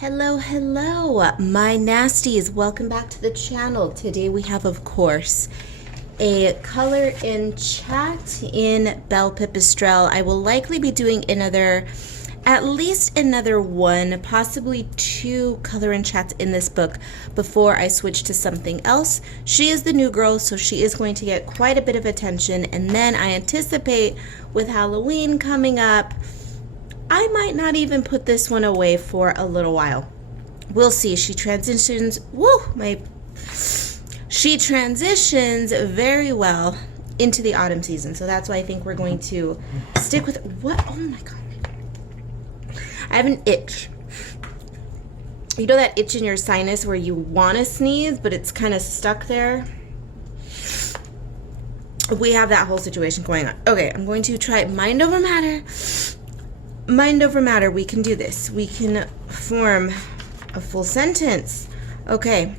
Hello, my nasties. Welcome back to the channel. Today we have, of course, a color in chat in Belle Pipistrelle. I will likely be doing at least another one, possibly two color in chats in this book before I switch to something else. She is the new girl, so she is going to get quite a bit of attention. And then I anticipate with Halloween coming up, I might not even put this one away for a little while. We'll see. She transitions, she transitions very well into the autumn season. So that's why I think we're going to stick with, oh my God. I have an itch. You know that itch in your sinus where you want to sneeze, but it's kind of stuck there? We have that whole situation going on. Okay, I'm going to try mind over matter. Mind over matter, we can do this. We can form a full sentence. Okay,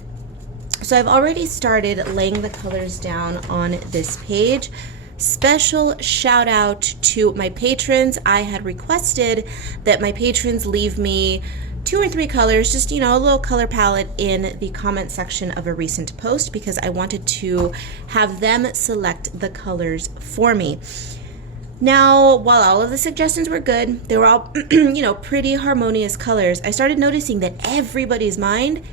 so I've already started laying the colors down on this page. Special shout out to my patrons. I had requested that my patrons leave me 2 or 3 colors, just, a little color palette in the comment section of a recent post because I wanted to have them select the colors for me. Now, while all of the suggestions were good, they were all, pretty harmonious colors, I started noticing that everybody's mind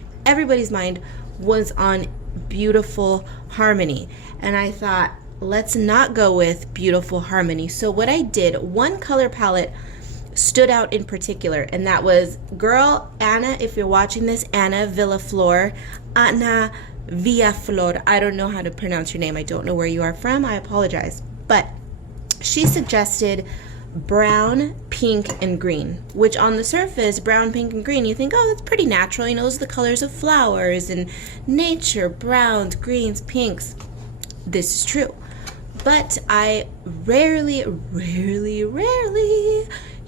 was on beautiful harmony. And I thought, let's not go with beautiful harmony. So what I did, one color palette stood out in particular, and that was, girl, Anna, if you're watching this, Anna Villaflor, Anna Villaflor. I don't know how to pronounce your name. I don't know where you are from. I apologize. But she suggested brown, pink, and green, which on the surface, brown, pink, and green, you think, oh, that's pretty natural. Those are the colors of flowers and nature, browns, greens, pinks. This is true. But I rarely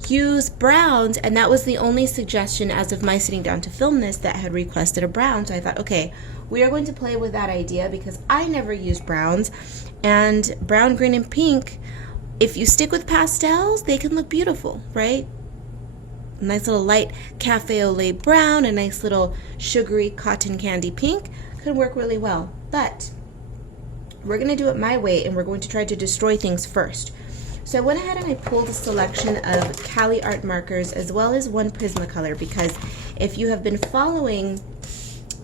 use browns, and that was the only suggestion as of my sitting down to film this that had requested a brown. So I thought, okay, we are going to play with that idea because I never use browns, and brown, green, and pink, if you stick with pastels, they can look beautiful, right? A nice little light cafe au lait brown, a nice little sugary cotton candy pink could work really well. But we're going to do it my way, and we're going to try to destroy things first. So I went ahead and I pulled a selection of Cali art markers as well as one Prismacolor, because if you have been following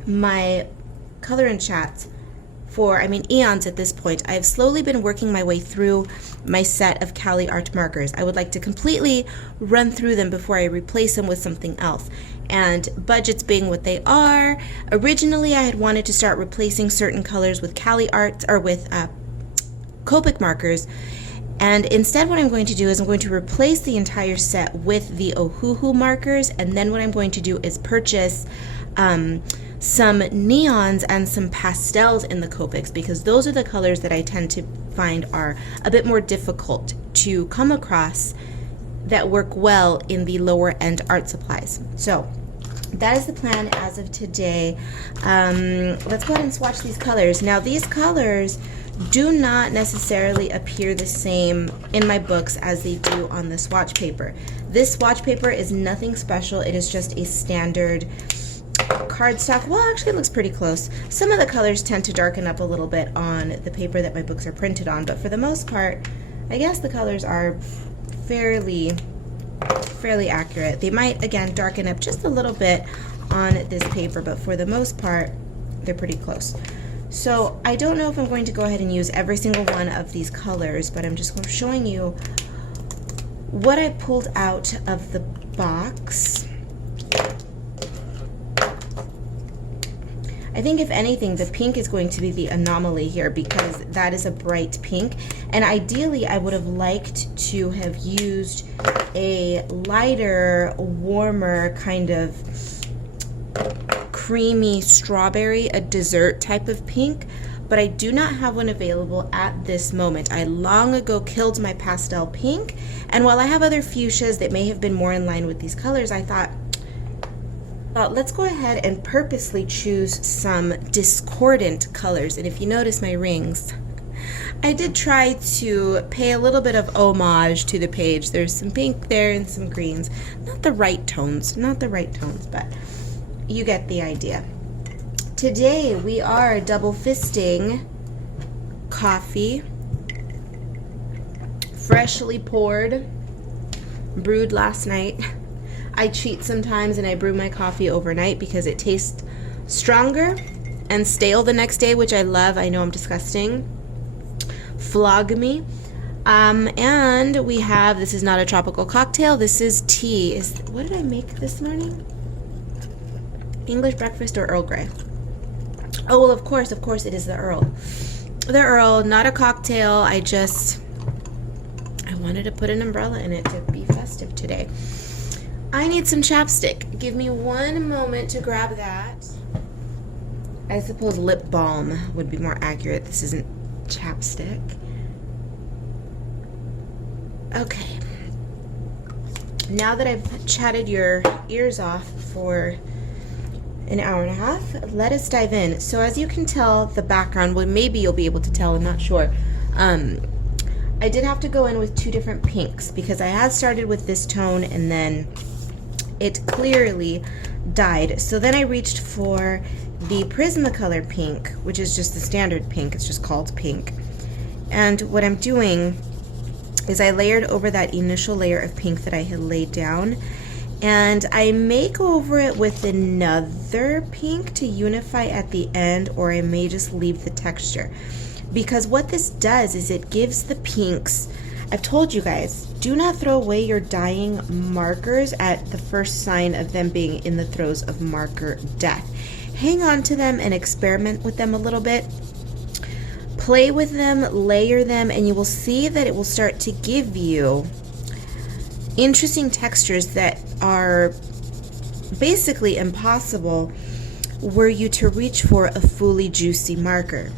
my color in chats for, eons at this point, I've slowly been working my way through my set of Cali art markers. I would like to completely run through them before I replace them with something else. And budgets being what they are, originally I had wanted to start replacing certain colors with Cali art or with Copic markers. And instead what I'm going to do is I'm going to replace the entire set with the Ohuhu markers, and then what I'm going to do is purchase some neons and some pastels in the Copics, because those are the colors that I tend to find are a bit more difficult to come across that work well in the lower end art supplies. So that is the plan as of today. Let's go ahead and swatch these colors. Now these colors do not necessarily appear the same in my books as they do on the swatch paper. This swatch paper is nothing special. It is just a standard cardstock. Well, actually it looks pretty close. Some of the colors tend to darken up a little bit on the paper that my books are printed on, but for the most part, I guess the colors are fairly accurate. They might, again, darken up just a little bit on this paper, but for the most part, they're pretty close. So I don't know if I'm going to go ahead and use every single one of these colors, but I'm just showing you what I pulled out of the box. I think if anything, the pink is going to be the anomaly here because that is a bright pink. And ideally, I would have liked to have used a lighter, warmer kind of creamy strawberry, a dessert type of pink. But I do not have one available at this moment. I long ago killed my pastel pink. And while I have other fuchsias that may have been more in line with these colors, I thought, let's go ahead and purposely choose some discordant colors. And if you notice my rings, I did try to pay a little bit of homage to the page. There's some pink there and some greens. Not the right tones, but you get the idea. Today we are double fisting coffee, freshly poured, brewed last night. I cheat sometimes and I brew my coffee overnight because it tastes stronger and stale the next day, which I love. I know I'm disgusting. Flog me. And we have, this is not a tropical cocktail, this is tea. What did I make this morning? English breakfast or Earl Grey? Oh, well, of course it is the Earl. The Earl, not a cocktail. I wanted to put an umbrella in it to be festive today. I need some chapstick. Give me one moment to grab that. I suppose lip balm would be more accurate. This isn't chapstick. Okay. Now that I've chatted your ears off for an hour and a half, let us dive in. So as you can tell, the background, well, maybe you'll be able to tell, I'm not sure. I did have to go in with two different pinks because I had started with this tone and then it clearly died. So then I reached for the Prismacolor pink, which is just the standard pink. It's just called pink. And what I'm doing is I layered over that initial layer of pink that I had laid down, and I may go over it with another pink to unify at the end, or I may just leave the texture. Because what this does is it gives the pinks, I've told you guys, do not throw away your dyeing markers at the first sign of them being in the throes of marker death. Hang on to them and experiment with them a little bit. Play with them, layer them, and you will see that it will start to give you interesting textures that are basically impossible were you to reach for a fully juicy marker.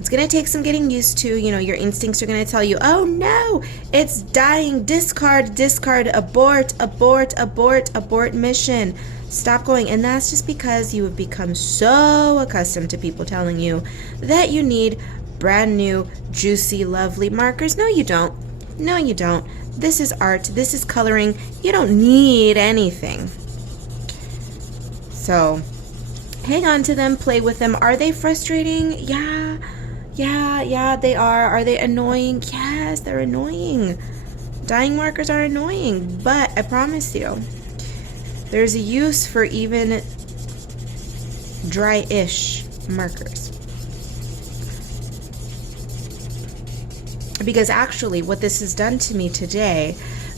It's going to take some getting used to. You know, your instincts are going to tell you, oh no, it's dying, discard, discard, abort, abort, abort, abort mission. Stop going. And that's just because you have become so accustomed to people telling you that you need brand new, juicy, lovely markers. No, you don't. No, you don't. This is art. This is coloring. You don't need anything. So hang on to them. Play with them. Are they frustrating? Yeah, they are. Are they annoying? Yes, they're annoying. Dyeing markers are annoying. But I promise you, there's a use for even dry-ish markers. Because actually what this has done to me today,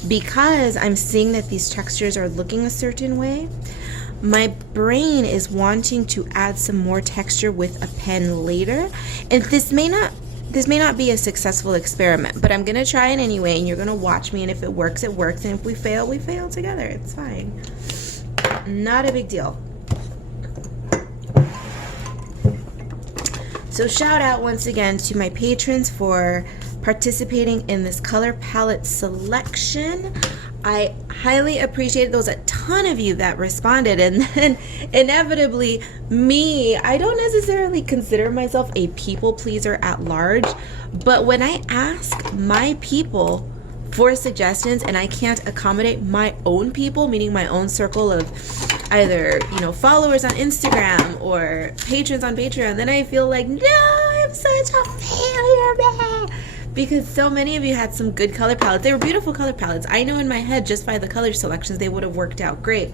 because I'm seeing that these textures are looking a certain way, my brain is wanting to add some more texture with a pen later. And this may not be a successful experiment, but I'm going to try it anyway, and you're going to watch me, and if it works, it works, and if we fail, we fail together. It's fine. Not a big deal. So shout out once again to my patrons for participating in this color palette selection. I highly appreciate it. There was a ton of you that responded, and then inevitably me, I don't necessarily consider myself a people pleaser at large, but when I ask my people for suggestions and I can't accommodate my own people, meaning my own circle of either, you know, followers on Instagram or patrons on Patreon, then I feel like, no, I'm such a failure, because so many of you had some good color palettes. They were beautiful color palettes. I know in my head, just by the color selections, they would have worked out great.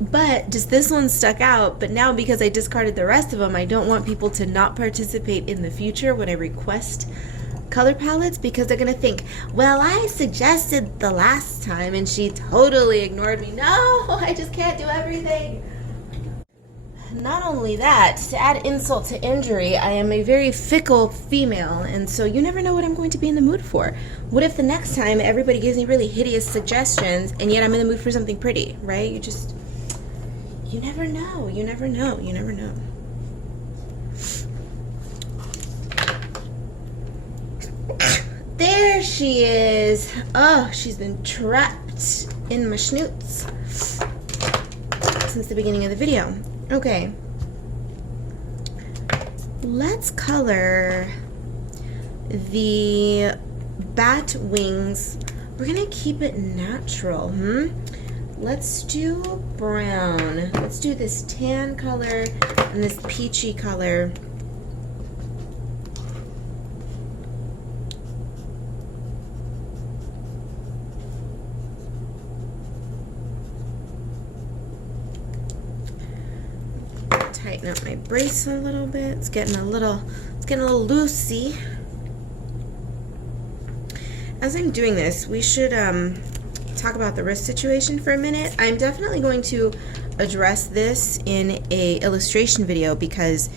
But just this one stuck out. But now because I discarded the rest of them, I don't want people to not participate in the future when I request color palettes, because they're going to think, well, I suggested the last time and she totally ignored me. No, I just can't do everything. Not only that, to add insult to injury, I am a very fickle female, and so you never know what I'm going to be in the mood for. What if the next time everybody gives me really hideous suggestions and yet I'm in the mood for something pretty, right? You never know. You never know. You never know. There she is. Oh, she's been trapped in my schnoots since the beginning of the video. Okay. let's color the bat wings. We're gonna keep it natural. Let's do brown. Let's do this tan color and this peachy color. Tighten up my brace a little bit. It's getting a little loosey. As I'm doing this, we should talk about the wrist situation for a minute. I'm definitely going to address this in a illustration video because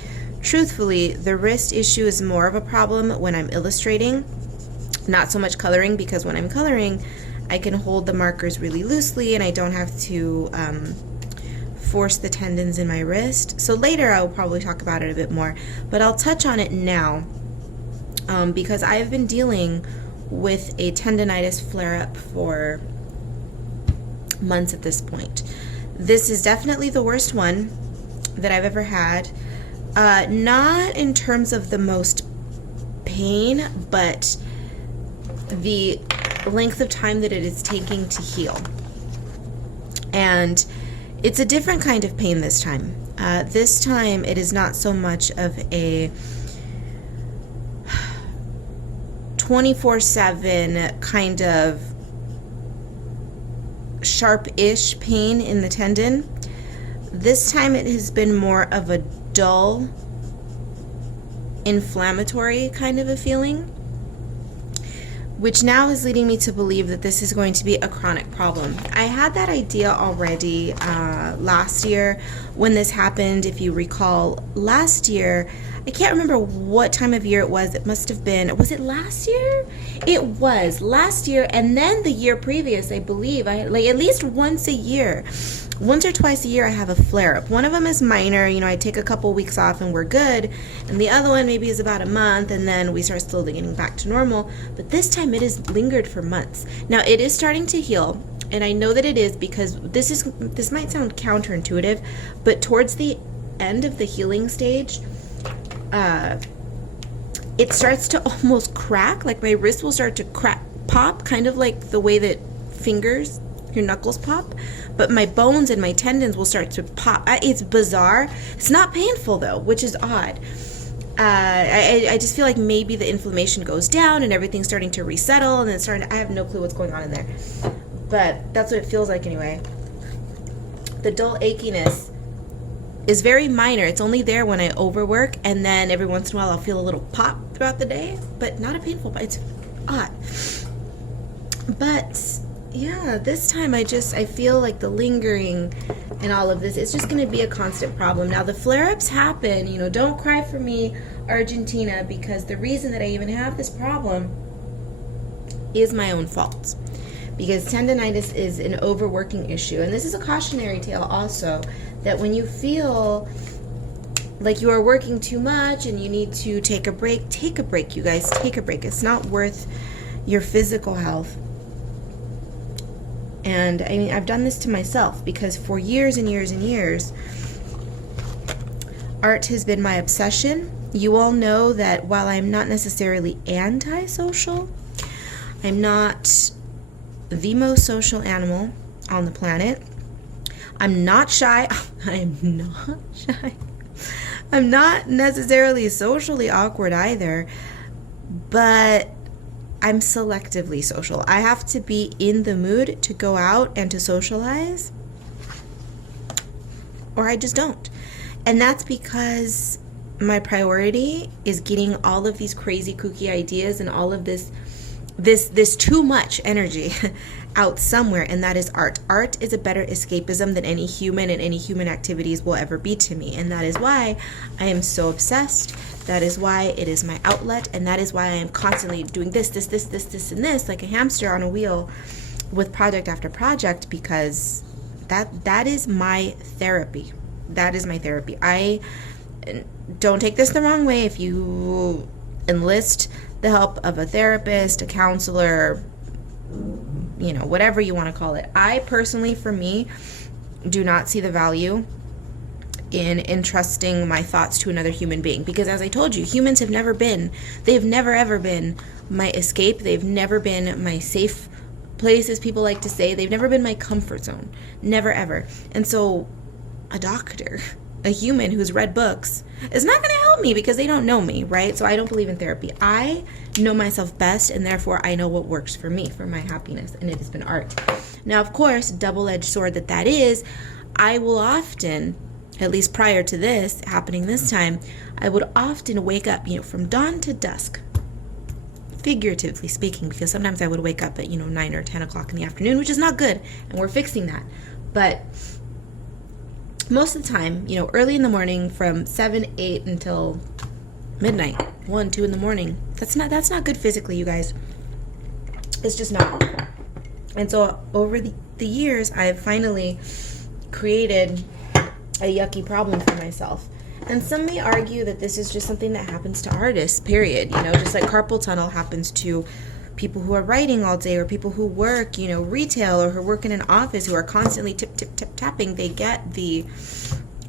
truthfully, the wrist issue is more of a problem when I'm illustrating, not so much coloring, because when I'm coloring, I can hold the markers really loosely and I don't have to force the tendons in my wrist. So later I will probably talk about it a bit more, but I'll touch on it now because I've been dealing with a tendonitis flare-up for months at this point. This is definitely the worst one that I've ever had. Not in terms of the most pain, but the length of time that it is taking to heal. And it's a different kind of pain this time. This time it is not so much of a 24/7 kind of sharp-ish pain in the tendon. This time it has been more of a dull, inflammatory kind of a feeling, which now is leading me to believe that this is going to be a chronic problem. I had that idea already last year when this happened. If you recall, last year, I can't remember what time of year it was. It must have been, was it last year? It was last year, and then the year previous, I believe. Like at least once a year. Once or twice a year I have a flare-up. One of them is minor, you know, I take a couple weeks off and we're good, and the other one maybe is about a month and then we start slowly getting back to normal. But this time it has lingered for months. Now it is starting to heal, and I know that it is because this might sound counterintuitive, but towards the end of the healing stage, it starts to almost crack. Like my wrist will start to pop, kind of like the way that your knuckles pop, but my bones and my tendons will start to pop. It's bizarre. It's not painful though, which is odd. I just feel like maybe the inflammation goes down and everything's starting to resettle, and it's I have no clue what's going on in there, but that's what it feels like anyway. The dull achiness is very minor. It's only there when I overwork, and then every once in a while I'll feel a little pop throughout the day, but not a painful pop. It's odd. But yeah, this time I feel like the lingering and all of this, it's just going to be a constant problem. Now the flare-ups happen, you know, don't cry for me, Argentina, because the reason that I even have this problem is my own fault. Because tendonitis is an overworking issue. And this is a cautionary tale also, that when you feel like you are working too much and you need to take a break, you guys, take a break. It's not worth your physical health. And I mean, I've done this to myself because for years and years and years, art has been my obsession. You all know that while I'm not necessarily antisocial, I'm not the most social animal on the planet. I'm not shy. I'm not shy. I'm not necessarily socially awkward either, but I'm selectively social. I have to be in the mood to go out and to socialize, or I just don't. And that's because my priority is getting all of these crazy kooky ideas and all of this too much energy out somewhere, and that is art. Art is a better escapism than any human and any human activities will ever be to me, and that is why I am so obsessed. That is why it is my outlet, and that is why I am constantly doing this, and this, like a hamster on a wheel with project after project, because that is my therapy. That is my therapy. I don't take this the wrong way. If you enlist the help of a therapist, a counselor, you know, whatever you want to call it. I personally, for me, do not see the value in entrusting my thoughts to another human being. Because as I told you, humans have never been, they've never ever been my escape. They've never been my safe place, as people like to say. They've never been my comfort zone. Never ever. And so a doctor, a human who's read books, is not going to help me because they don't know me, right? So I don't believe in therapy. I know myself best, and therefore I know what works for me, for my happiness, and it has been art. Now, of course, double-edged sword that is, I will often, at least prior to this happening this time, I would often wake up, from dawn to dusk, figuratively speaking, because sometimes I would wake up at, 9 or 10 o'clock in the afternoon, which is not good, and we're fixing that. But most of the time, early in the morning from 7, 8 until midnight, 1, 2 in the morning, that's not good physically, you guys. It's just not. And so over the years, I've finally created a yucky problem for myself. And some may argue that this is just something that happens to artists, period. Just like carpal tunnel happens to people who are writing all day, or people who work, retail, or who work in an office, who are constantly tip, tip, tip, tapping. They get the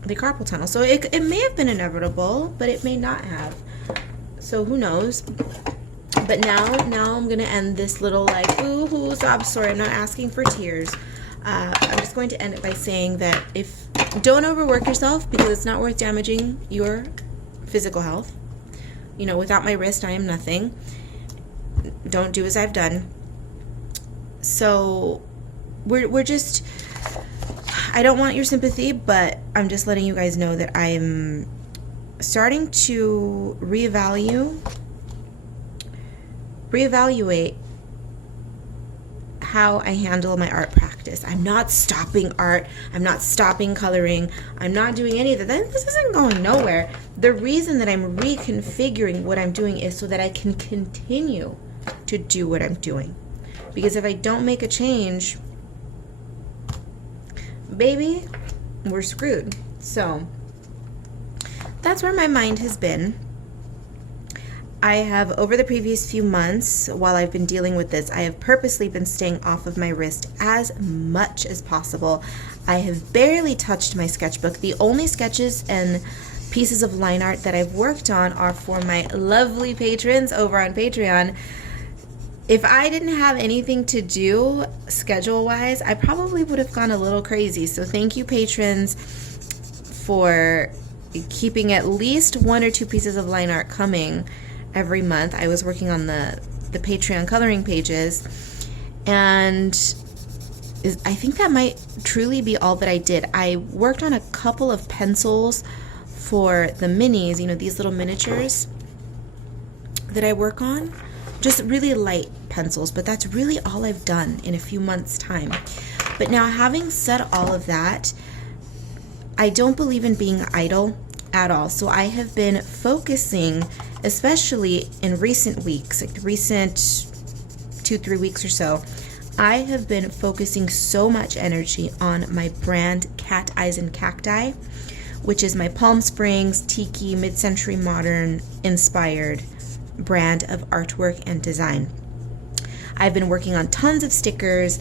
carpal tunnel. So it may have been inevitable, but it may not have. So who knows? But now I'm going to end this little ooh sob story. I'm not asking for tears. I'm just going to end it by saying that don't overwork yourself, because it's not worth damaging your physical health. Without my wrist, I am nothing. Don't do as I've done. So we're just, I don't want your sympathy, but I'm just letting you guys know that I'm starting to reevaluate how I handle my art practice. I'm not stopping art. I'm not stopping coloring. I'm not doing any of that. This isn't going nowhere. The reason that I'm reconfiguring what I'm doing is so that I can continue to do what I'm doing. Because if I don't make a change, baby, we're screwed. So that's where my mind has been. I have, over the previous few months, while I've been dealing with this, I have purposely been staying off of my wrist as much as possible. I have barely touched my sketchbook. The only sketches and pieces of line art that I've worked on are for my lovely patrons over on Patreon. If I didn't have anything to do schedule-wise, I probably would have gone a little crazy. So thank you, patrons, for keeping at least 1 or 2 pieces of line art coming every month. I was working on the Patreon coloring pages, and I think that might truly be all that I did. I worked on a couple of pencils for the minis, these little miniatures that I work on. Just really light pencils, but that's really all I've done in a few months' time. But now, having said all of that, I don't believe in being idle at all. So I have been focusing, especially in recent weeks, like the recent 2-3 weeks or so, I have been focusing so much energy on my brand Cat Eyes and Cacti, which is my Palm Springs tiki mid-century modern inspired brand of artwork and design. I've been working on tons of stickers,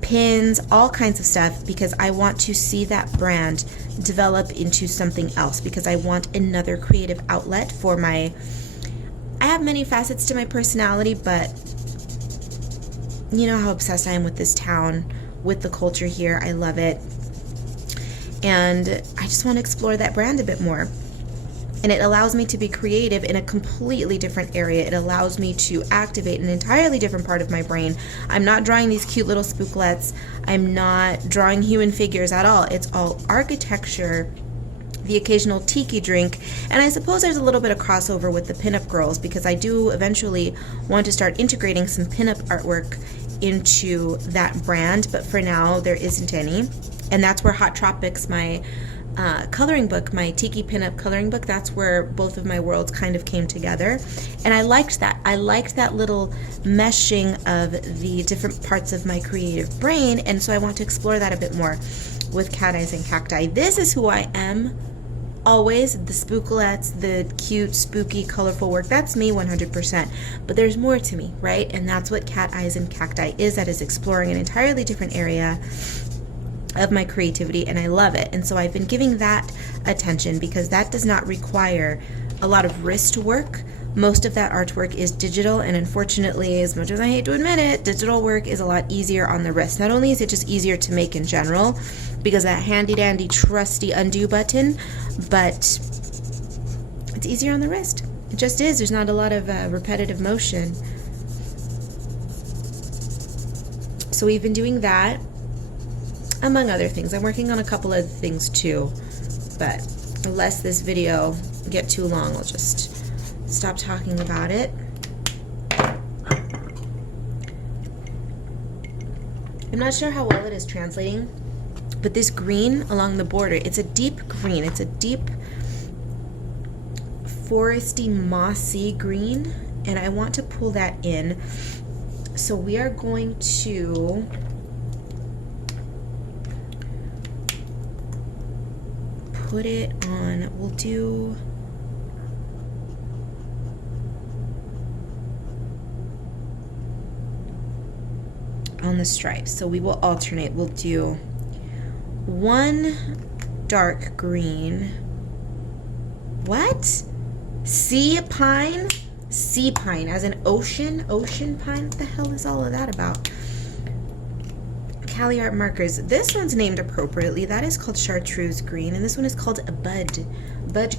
pins, all kinds of stuff, because I want to see that brand develop into something else, because I want another creative outlet for I have many facets to my personality, but you know how obsessed I am with this town, with the culture here. I love it. And I just want to explore that brand a bit more. And it allows me to be creative in a completely different area. It allows me to activate an entirely different part of my brain. I'm not drawing these cute little spooklets. I'm not drawing human figures at all. It's all architecture, the occasional tiki drink, and I suppose there's a little bit of crossover with the pinup girls, because I do eventually want to start integrating some pinup artwork into that brand, but for now there isn't any. And that's where Hot Tropics, my coloring book, my tiki pinup coloring book, that's where both of my worlds kind of came together. And I liked that. I liked that little meshing of the different parts of my creative brain, and so I want to explore that a bit more with Cat Eyes and Cacti. This is who I am always, the spooklets, the cute, spooky, colorful work. That's me 100%. But there's more to me, right? And that's what Cat Eyes and Cacti is. That is exploring an entirely different area of my creativity, and I love it. And so I've been giving that attention because that does not require a lot of wrist work. Most of that artwork is digital, and unfortunately, as much as I hate to admit it, digital work is a lot easier on the wrist. Not only is it just easier to make in general because that handy dandy trusty undo button, but it's easier on the wrist. It just is. There's not a lot of repetitive motion. So we've been doing that, among other things. I'm working on a couple of things too, but unless this video get too long, I'll just stop talking about it. I'm not sure how well it is translating, but this green along the border, it's a deep green. It's a deep foresty, mossy green, and I want to pull that in. So we are going to put it on, we'll do on the stripes. So we will alternate. We'll do one dark green. What? Sea pine? Sea pine, as in ocean? Ocean pine? What the hell is all of that about? Cali Art markers. This one's named appropriately. That is called chartreuse green, and this one is called a bud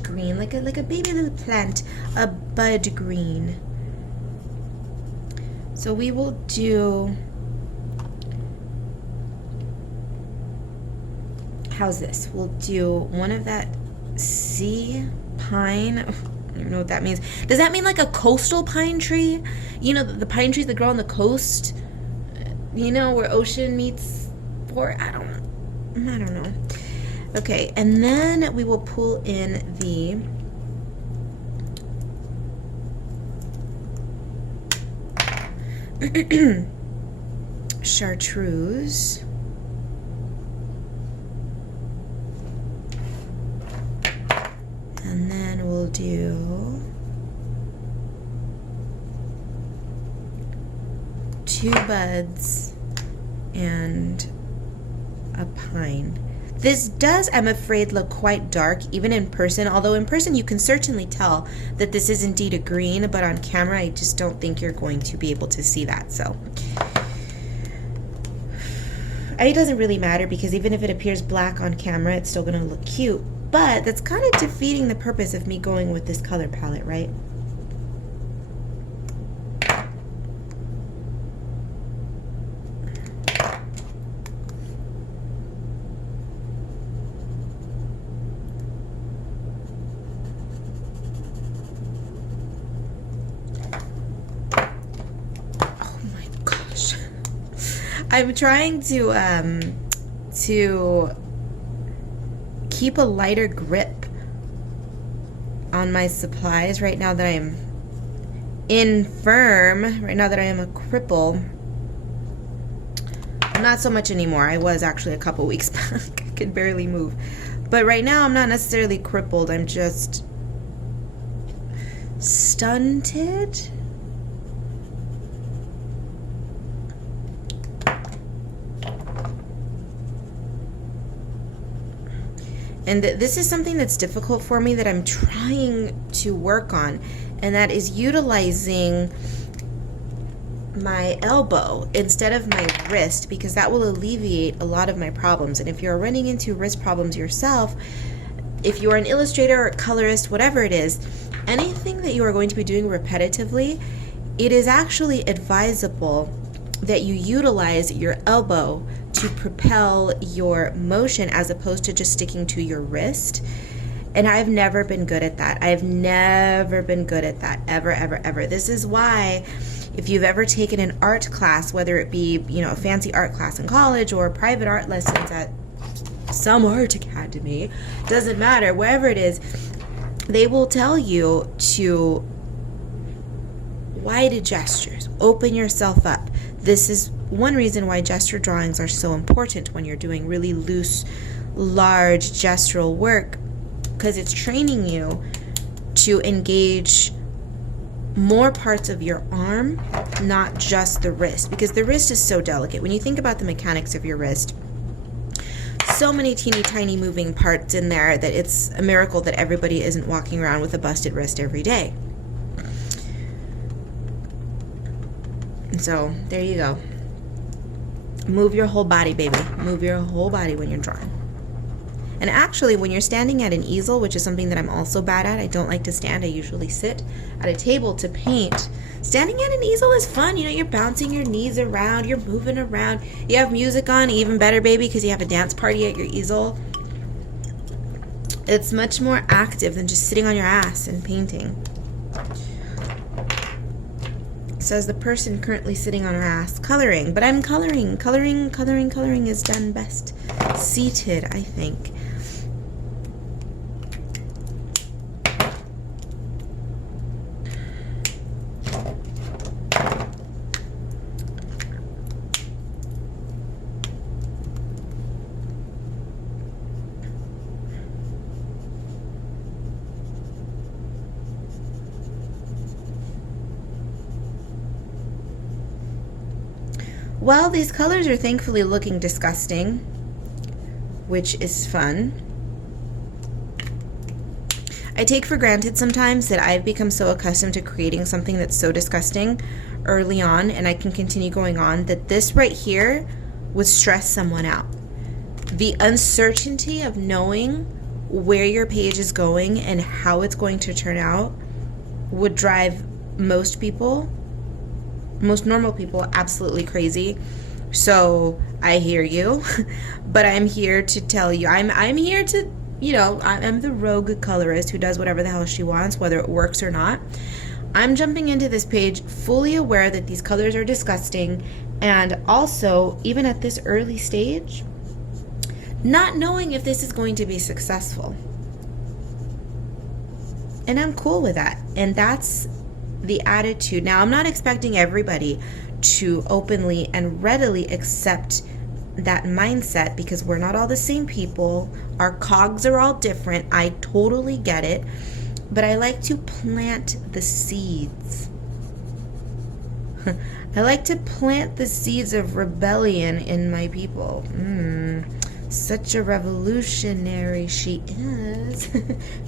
green, like a baby little plant, a bud green. So we will do, how's this? We'll do one of that sea pine. I don't even know what that means. Does that mean like a coastal pine tree? You know, the pine trees that grow on the coast, you know, where ocean meets port. I don't know. Okay, and then we will pull in the chartreuse. And then we'll do two buds and a pine. This does, I'm afraid, look quite dark even in person, although in person you can certainly tell that this is indeed a green, but on camera I just don't think you're going to be able to see that. So it doesn't really matter, because even if it appears black on camera, it's still going to look cute. But that's kind of defeating the purpose of me going with this color palette, right? Oh my gosh. I'm trying to keep a lighter grip on my supplies right now that I am infirm, right now that I am a cripple. Not so much anymore. I was actually a couple weeks back. I could barely move. But right now I'm not necessarily crippled. I'm just stunted. And this is something that's difficult for me that I'm trying to work on, and that is utilizing my elbow instead of my wrist, because that will alleviate a lot of my problems. And if you're running into wrist problems yourself, if you're an illustrator or a colorist, whatever it is, anything that you are going to be doing repetitively, it is actually advisable that you utilize your elbow to propel your motion as opposed to just sticking to your wrist. And I've never been good at that. I've never been good at that, ever, ever, ever. This is why, if you've ever taken an art class, whether it be, you know, a fancy art class in college or private art lessons at some art academy, doesn't matter, wherever it is, they will tell you to wide gestures, open yourself up. This is one reason why gesture drawings are so important when you're doing really loose, large gestural work, because it's training you to engage more parts of your arm, not just the wrist, because the wrist is so delicate. When you think about the mechanics of your wrist, so many teeny tiny moving parts in there that it's a miracle that everybody isn't walking around with a busted wrist every day. So there you go. Move your whole body, baby. Move your whole body when you're drawing. And actually, when you're standing at an easel, which is something that I'm also bad at, I don't like to stand. I usually sit at a table to paint. Standing at an easel is fun. You know, you're bouncing your knees around. You're moving around. You have music on, even better, baby, because you have a dance party at your easel. It's much more active than just sitting on your ass and painting. Says the person currently sitting on her ass coloring, but I'm coloring. Coloring is done best seated, I think. Well, these colors are thankfully looking disgusting, which is fun. I take for granted sometimes that I've become so accustomed to creating something that's so disgusting early on, and I can continue going on, that this right here would stress someone out. The uncertainty of knowing where your page is going and how it's going to turn out would drive most people, most normal people, absolutely crazy. So I hear you, but I'm here to tell you, I'm here to, you know, I'm the rogue colorist who does whatever the hell she wants, whether it works or not. I'm jumping into this page fully aware that these colors are disgusting, and also, even at this early stage, not knowing if this is going to be successful. And I'm cool with that. And that's the attitude. Now, I'm not expecting everybody to openly and readily accept that mindset, because we're not all the same people. Our cogs are all different. I totally get it. But I like to plant the seeds. I like to plant the seeds of rebellion in my people. Such a revolutionary she is.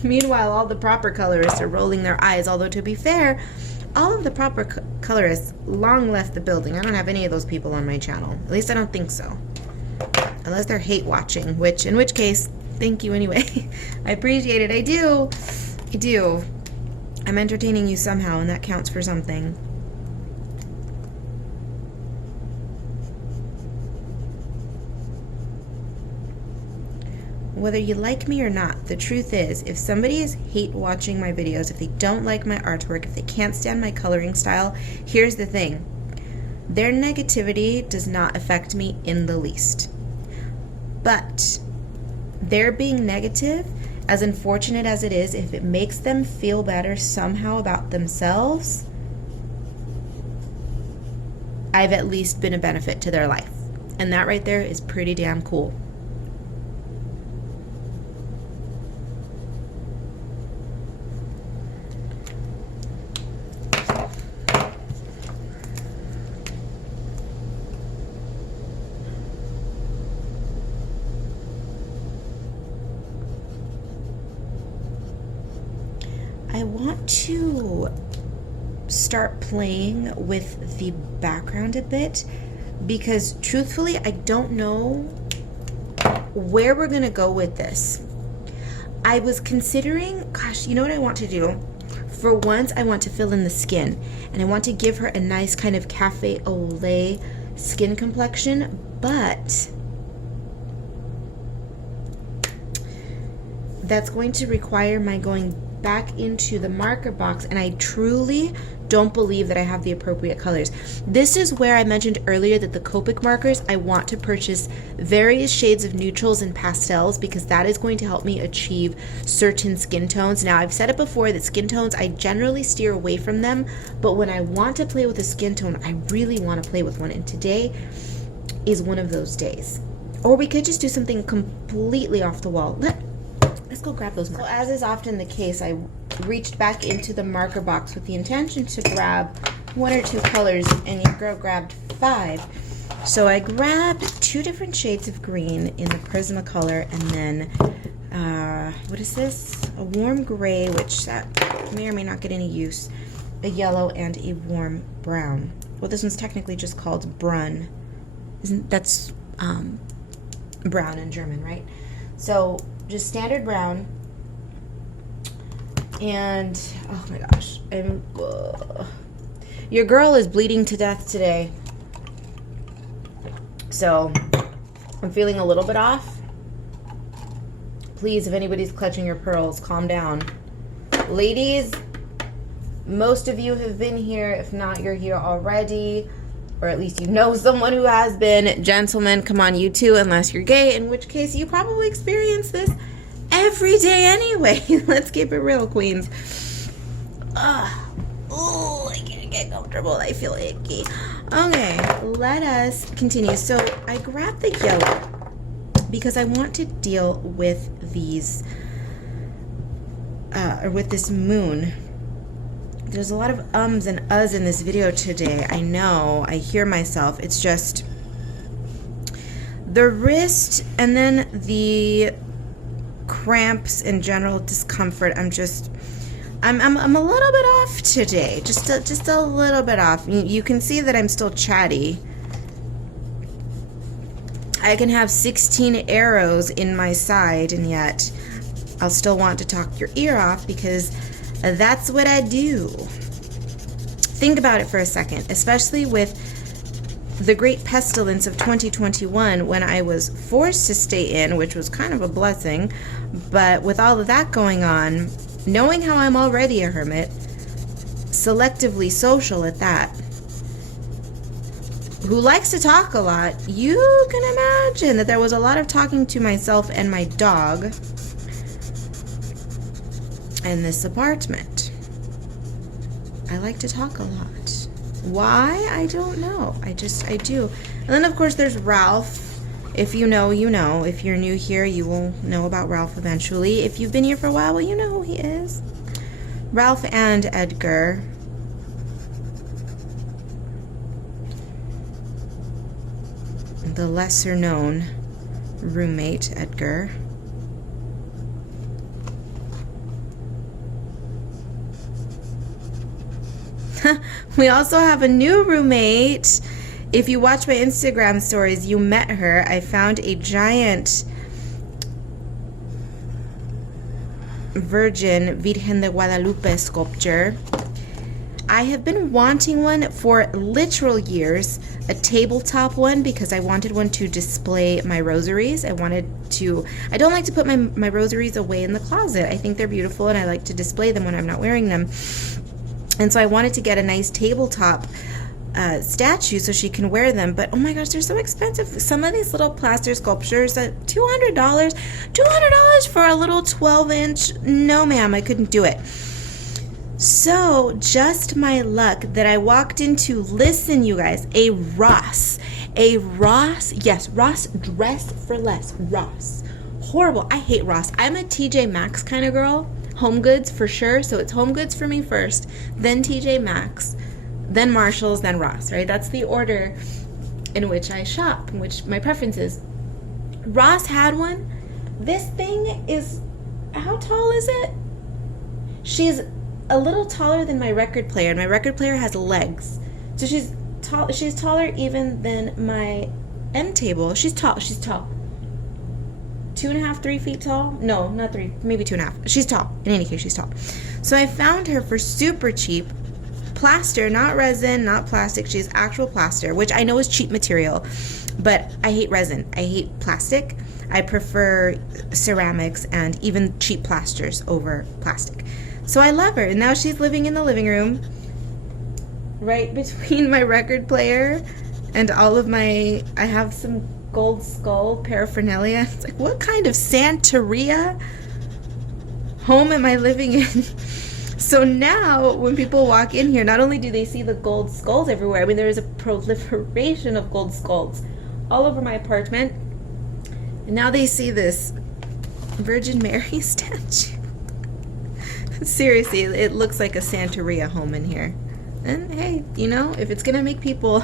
Meanwhile, all the proper colorists are rolling their eyes, although to be fair, all of the proper colorists long left the building. I don't have any of those people on my channel. At least I don't think so. Unless they're hate watching, in which case, thank you anyway. I appreciate it. I do. I'm entertaining you somehow, and that counts for something. Whether you like me or not, the truth is, if somebody is hate watching my videos, if they don't like my artwork, if they can't stand my coloring style, here's the thing. Their negativity does not affect me in the least. But their being negative, as unfortunate as it is, if it makes them feel better somehow about themselves, I've at least been a benefit to their life. And that right there is pretty damn cool. I want to start playing with the background a bit, because truthfully, I don't know where we're gonna go with this. I was considering, gosh, you know what I want to do? For once, I want to fill in the skin, and I want to give her a nice kind of cafe au lait skin complexion, but that's going to require my going back into the marker box, and I truly don't believe that I have the appropriate colors. This is where I mentioned earlier that the Copic markers, I want to purchase various shades of neutrals and pastels, because that is going to help me achieve certain skin tones. Now, I've said it before that skin tones, I generally steer away from them, but when I want to play with a skin tone, I really want to play with one, and today is one of those days. Or we could just do something completely off the wall. Let's go grab those markers. So as is often the case, I reached back into the marker box with the intention to grab one or two colors, and your girl grabbed 5. So I grabbed 2 different shades of green in the Prismacolor, and then, what is this? A warm gray, which that may or may not get any use, a yellow, and a warm brown. Well, this one's technically just called Brun. That's brown in German, right? So just standard brown. And, oh my gosh, your girl is bleeding to death today. So I'm feeling a little bit off. Please, if anybody's clutching your pearls, calm down. Ladies, most of you have been here. If not, you're here already. Or at least you know someone who has been. Gentlemen, come on, you too, unless you're gay, in which case you probably experience this every day anyway. Let's keep it real, queens. Oh, I can't get comfortable. I feel icky. Okay, let us continue. So I grabbed the yellow because I want to deal with these, or with this moon. There's a lot of ums and uhs in this video today. I know, I hear myself. It's just the wrist and then the cramps and general discomfort. I'm a little bit off today. Just a little bit off. You can see that I'm still chatty. I can have 16 arrows in my side, and yet I'll still want to talk your ear off because that's what I do. Think about it for a second, especially with the great pestilence of 2021 when I was forced to stay in, which was kind of a blessing. But with all of that going on, knowing how I'm already a hermit, selectively social at that, who likes to talk a lot, you can imagine that there was a lot of talking to myself and my dog in this apartment. I like to talk a lot. Why? I don't know. I do. And then of course there's Ralph. If you know, you know. If you're new here, you will know about Ralph eventually. If you've been here for a while, well, you know who he is. Ralph and Edgar. The lesser known roommate, Edgar. We also have a new roommate. If you watch my Instagram stories, you met her. I found a giant Virgin de Guadalupe sculpture. I have been wanting one for literal years, a tabletop one, because I wanted one to display my rosaries. I don't like to put my rosaries away in the closet. I think they're beautiful and I like to display them when I'm not wearing them. And so I wanted to get a nice tabletop statue so she can wear them. But oh my gosh, they're so expensive. Some of these little plaster sculptures at $200 for a little 12-inch. No, ma'am, I couldn't do it. So just my luck that I walked into, listen, you guys, a Ross, yes, Ross Dress for Less, Ross. Horrible. I hate Ross. I'm a TJ Maxx kind of girl. Home Goods for sure. So it's Home Goods for me first, then TJ Maxx, then Marshalls, then Ross, right? That's the order in which I shop, in which my preference is. Ross had one. This thing is, how tall is it? She's a little taller than my record player, and my record player has legs. So she's tall. She's taller even than my end table. She's tall. 2.5, 3 feet tall? No, not 3, maybe 2.5. She's tall. In any case, she's tall. So I found her for super cheap. Plaster, not resin, not plastic. She's actual plaster, which I know is cheap material, but I hate resin. I hate plastic. I prefer ceramics and even cheap plasters over plastic. So I love her. And now she's living in the living room right between my record player and all of my, I have some gold skull paraphernalia. It's like, what kind of Santeria home am I living in? So now when people walk in here, not only do they see the gold skulls everywhere, I mean, there is a proliferation of gold skulls all over my apartment. And now they see this Virgin Mary statue. Seriously, it looks like a Santeria home in here. And hey, you know, if it's gonna make people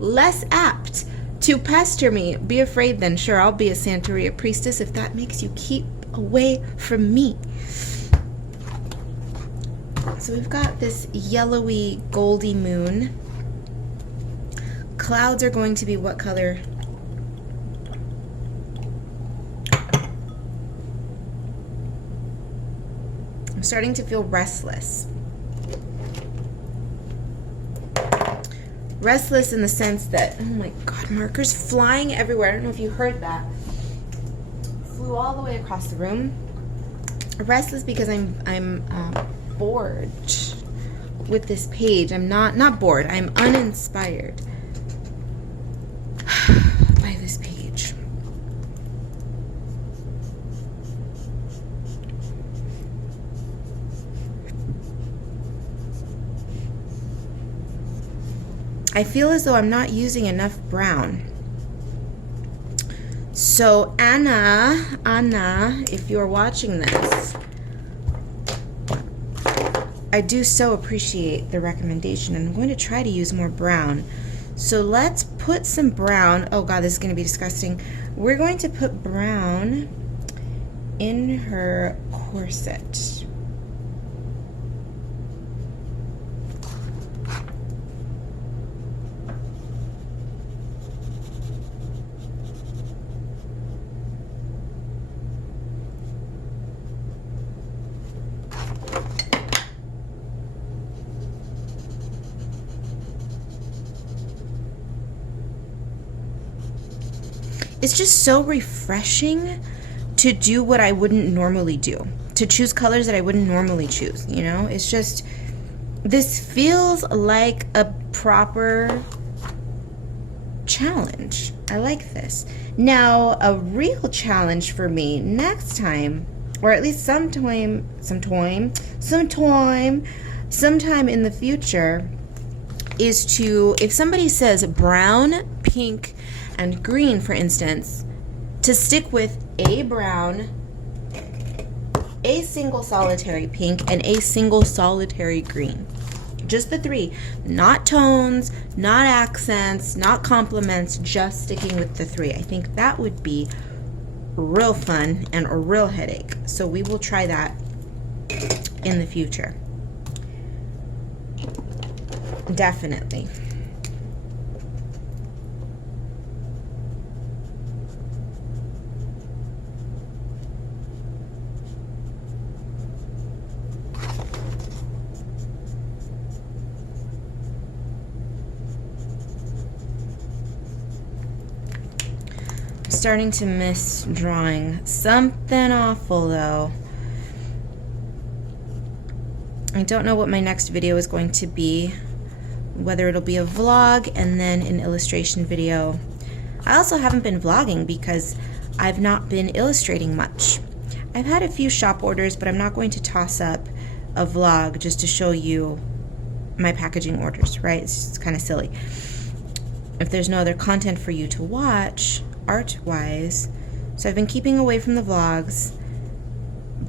less apt to pester me. Be afraid then. Sure, I'll be a Santeria priestess if that makes you keep away from me. So we've got this yellowy, goldy moon. Clouds are going to be what color? I'm starting to feel restless. Restless in the sense that, oh my God, markers flying everywhere. I don't know if you heard that. Flew all the way across the room. Restless because I'm bored with this page. I'm not bored. I'm uninspired by this page. I feel as though I'm not using enough brown. So Anna, if you're watching this, I do so appreciate the recommendation, and I'm going to try to use more brown. So let's put some brown. Oh God, this is going to be disgusting. We're going to put brown in her corset. It's just so refreshing to do what I wouldn't normally do, to choose colors that I wouldn't normally choose, you know? It's just, this feels like a proper challenge. I like this. Now, a real challenge for me next time, or at least sometime in the future, is to, if somebody says brown, pink, and green, for instance, to stick with a brown, a single solitary pink, and a single solitary green. Just the three. Not tones, not accents, not complements, just sticking with the three. I think that would be real fun and a real headache. So we will try that in the future. Definitely. Starting to miss drawing something awful though. I don't know what my next video is going to be, whether it'll be a vlog and then an illustration video. I also haven't been vlogging because I've not been illustrating much. I've had a few shop orders, but I'm not going to toss up a vlog just to show you my packaging orders, right? It's just kind of silly. If there's no other content for you to watch art-wise, so I've been keeping away from the vlogs,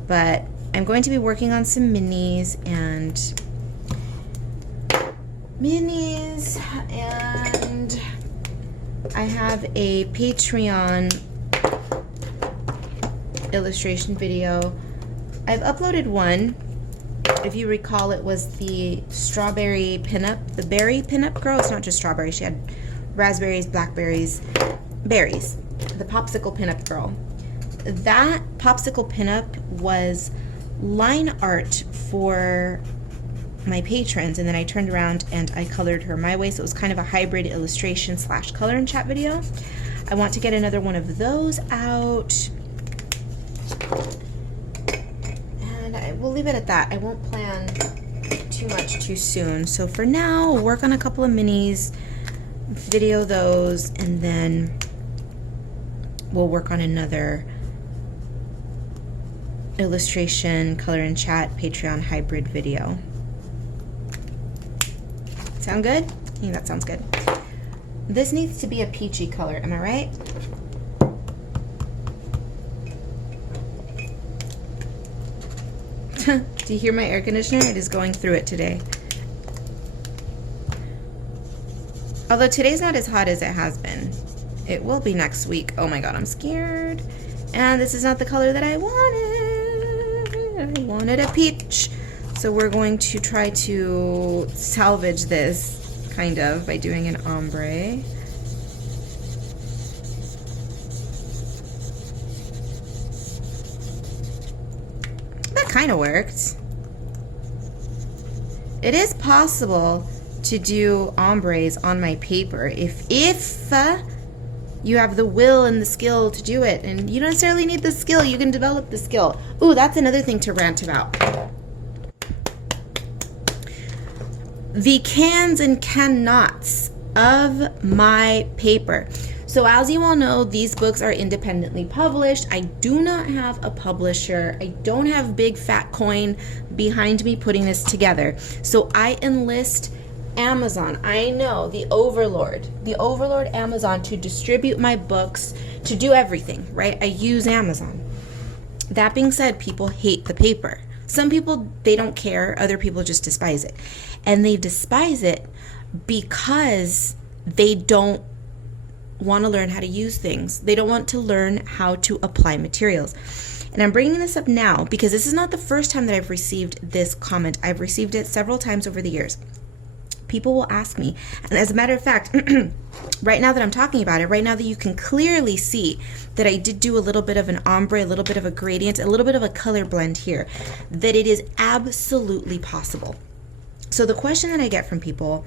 but I'm going to be working on some minis, and I have a Patreon illustration video. I've uploaded one. If you recall, it was the strawberry pinup, the berry pinup girl. It's not just strawberry. She had raspberries, blackberries, berries. The popsicle pinup girl. That popsicle pinup was line art for my patrons, and then I turned around and I colored her my way, so it was kind of a hybrid illustration / color and chat video. I want to get another one of those out, and I will leave it at that. I won't plan too much too soon. So for now, we'll work on a couple of minis, video those, and then we'll work on another illustration, color and chat, Patreon hybrid video. Sound good? I think that sounds good. This needs to be a peachy color, am I right? Do you hear my air conditioner? It is going through it today. Although today's not as hot as it has been. It will be next week. Oh my god, I'm scared. And this is not the color that I wanted. I wanted a peach. So we're going to try to salvage this, kind of, by doing an ombre. That kind of worked. It is possible to do ombres on my paper if you have the will and the skill to do it. And you don't necessarily need the skill. You can develop the skill. Ooh, that's another thing to rant about. The cans and cannots of my paper. So as you all know, these books are independently published. I do not have a publisher. I don't have big fat coin behind me putting this together. So I enlist Amazon. I know, the overlord Amazon, to distribute my books, to do everything, right? I use Amazon. That being said, people hate the paper. Some people, they don't care. Other people just despise it. And they despise it because they don't want to learn how to use things. They don't want to learn how to apply materials. And I'm bringing this up now because this is not the first time that I've received this comment. I've received it several times over the years. People will ask me, and as a matter of fact, right now that I'm talking about it, right now that you can clearly see that I did do a little bit of an ombre, a little bit of a gradient, a little bit of a color blend here, that it is absolutely possible. So the question that I get from people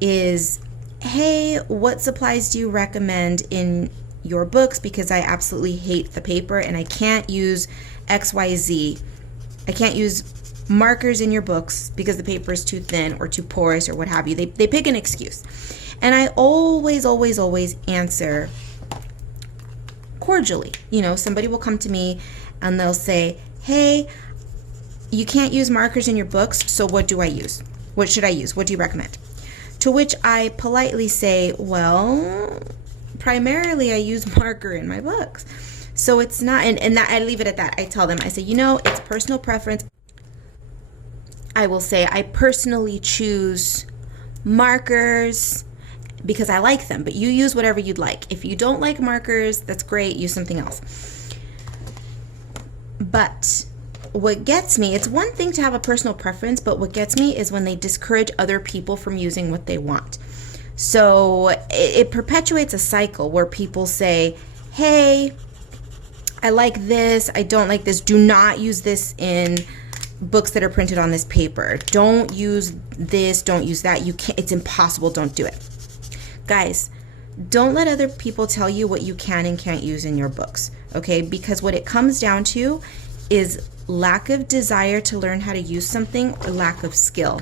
is, hey, what supplies do you recommend in your books? Because I absolutely hate the paper and I can't use XYZ. I can't use markers in your books because the paper is too thin or too porous or what have you. They pick an excuse. And I always answer cordially. You know, somebody will come to me and they'll say, hey, you can't use markers in your books, so what do I use? What should I use? What do you recommend? To which I politely say, well, primarily I use marker in my books. So it's not, and that I leave it at that. I tell them, I say, you know, it's personal preference. I will say I personally choose markers because I like them, but you use whatever you'd like. If you don't like markers, that's great, use something else. But what gets me, it's one thing to have a personal preference, but what gets me is when they discourage other people from using what they want. So it perpetuates a cycle where people say, hey, I like this, I don't like this, do not use this in books that are printed on this paper. Don't use this, don't use that. You can't, it's impossible, don't do it. Guys, don't let other people tell you what you can and can't use in your books, okay? Because what it comes down to is lack of desire to learn how to use something or lack of skill.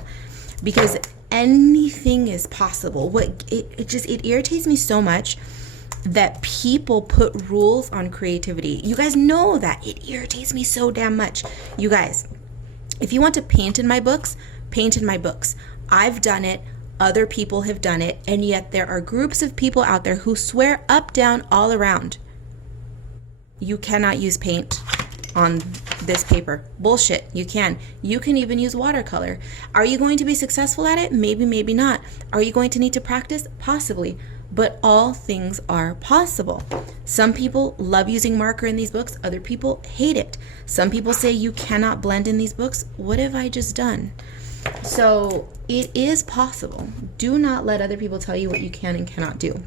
Because anything is possible. It irritates me so much that people put rules on creativity. You guys know that. It irritates me so damn much. You guys, if you want to paint in my books, paint in my books. I've done it. Other people have done it. And yet there are groups of people out there who swear up, down, all around, you cannot use paint on this paper. Bullshit. You can. You can even use watercolor. Are you going to be successful at it? Maybe, maybe not. Are you going to need to practice? Possibly. But all things are possible. Some people love using marker in these books. Other people hate it. Some people say you cannot blend in these books. What have I just done? So it is possible. Do not let other people tell you what you can and cannot do.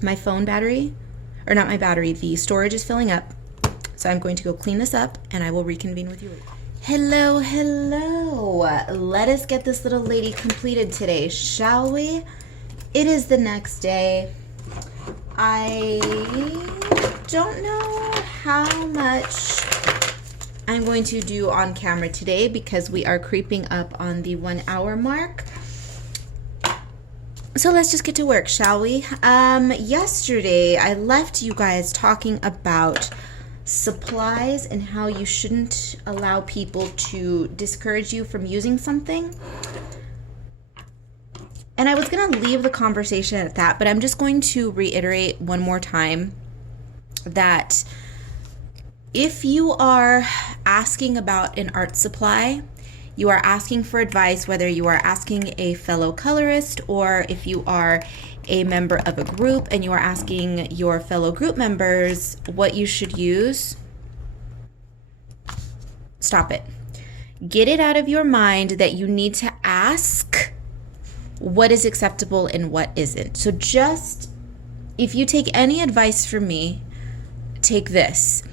My phone battery, or not my battery, the storage is filling up. So I'm going to go clean this up and I will reconvene with you later. Hello, hello. Let us get this little lady completed today, shall we? It is the next day. I don't know how much I'm going to do on camera today because we are creeping up on the 1 hour mark. So let's just get to work, shall we? Yesterday I left you guys talking about supplies and how you shouldn't allow people to discourage you from using something. And I was going to leave the conversation at that, but I'm just going to reiterate one more time that if you are asking about an art supply, you are asking for advice, whether you are asking a fellow colorist or if you are a member of a group and you are asking your fellow group members what you should use, stop it. Get it out of your mind that you need to ask what is acceptable and what isn't. So just, if you take any advice from me, take this.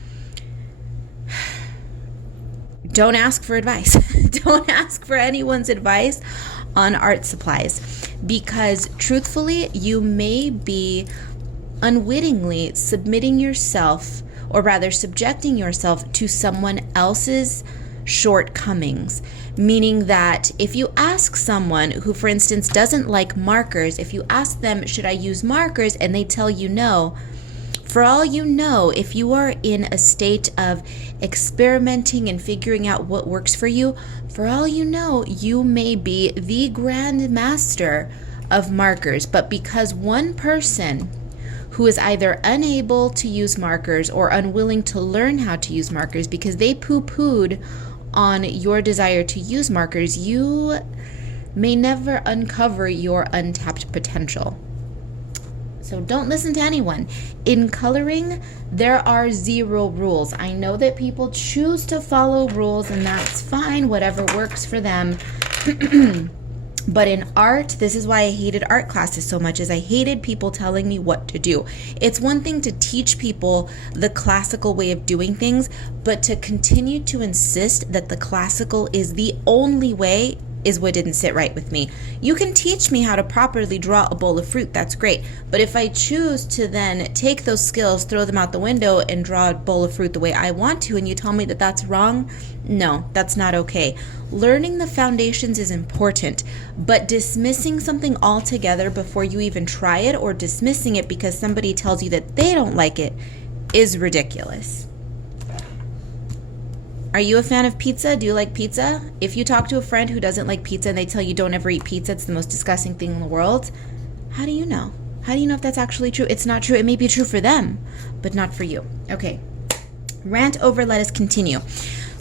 Don't ask for advice. Don't ask for anyone's advice on art supplies, because truthfully, you may be unwittingly submitting yourself, or rather subjecting yourself to someone else's shortcomings. Meaning that if you ask someone who, for instance, doesn't like markers, if you ask them, should I use markers? And they tell you no, for all you know, if you are in a state of experimenting and figuring out what works for you, for all you know, you may be the grand master of markers. But because one person who is either unable to use markers or unwilling to learn how to use markers because they poo-pooed on your desire to use markers, you may never uncover your untapped potential. So don't listen to anyone. In coloring, there are 0 rules. I know that people choose to follow rules, and that's fine, whatever works for them. But in art, this is why I hated art classes so much, is I hated people telling me what to do. It's one thing to teach people the classical way of doing things, but to continue to insist that the classical is the only way is what didn't sit right with me. You can teach me how to properly draw a bowl of fruit, that's great. But if I choose to then take those skills, throw them out the window, and draw a bowl of fruit the way I want to, and you tell me that that's wrong, no, that's not okay. Learning the foundations is important, but dismissing something altogether before you even try it, or dismissing it because somebody tells you that they don't like it, is ridiculous. Are you a fan of pizza? Do you like pizza? If you talk to a friend who doesn't like pizza and they tell you don't ever eat pizza, it's the most disgusting thing in the world, how do you know? How do you know if that's actually true? It's not true. It may be true for them, but not for you. Okay. Rant over, let us continue.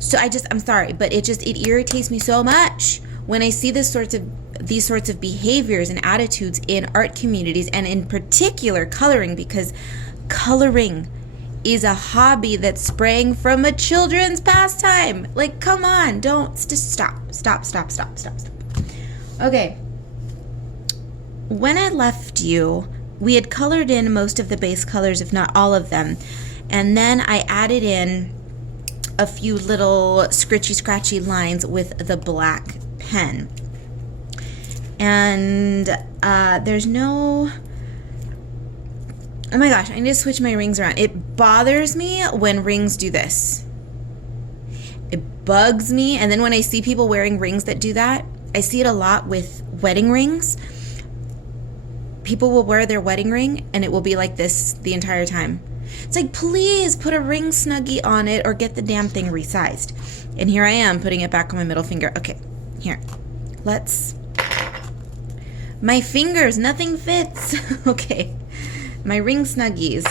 So I'm sorry, but it irritates me so much when I see these sorts of behaviors and attitudes in art communities, and in particular coloring, because coloring is a hobby that sprang from a children's pastime. Like, come on, stop. Okay. When I left you, we had colored in most of the base colors, if not all of them. And then I added in a few little scratchy lines with the black pen. And there's no... Oh my gosh, I need to switch my rings around. It bothers me when rings do this. It bugs me. And then when I see people wearing rings that do that, I see it a lot with wedding rings. People will wear their wedding ring and it will be like this the entire time. It's like, please put a ring snuggie on it or get the damn thing resized. And here I am putting it back on my middle finger. Okay, here. My fingers, nothing fits. Okay. My ring snuggies